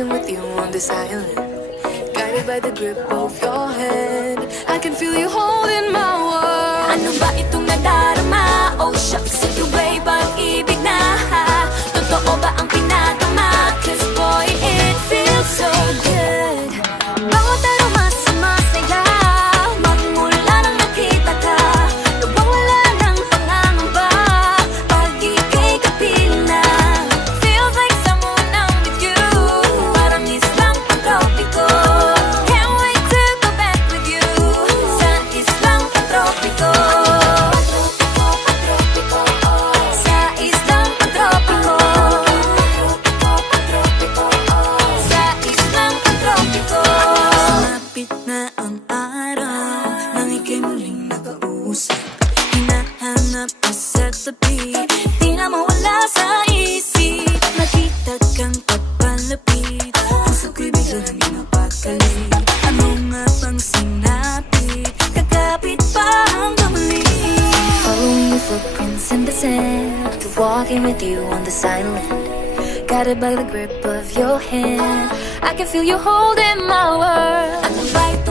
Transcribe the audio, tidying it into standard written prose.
walking with you on this island, guided by the grip of your hand. I can feel you holding my world. Ano ba itong nadarama? Oh shucks, ito ba'y pag-ibig na? Totoo ba ang pinatama? Cause boy, it feels so good. Bawat aroma sumasaya, magmula nang nakita ka. Nawawala ng pangangamba pag ika'y kapiling na. Feels like someone I'm with you, parang islang pantropiko. Can't wait to go back with you sa islang pantropiko. Sa islang pantropiko. Sa islang pantropiko. Sumapit na ang araw nang ika'y muling nakausap. Hinahanap ka sa tabi, di na mawala sa isip. Nakita kang papalapit, puso ko'y biglang napakali. Ano nga bang sinapit? Kakapit pa hanggang muli. Following your footprints in the sand, walking with you on this island, guided by the grip of your hand. I can feel you holding my world. Ano ba ito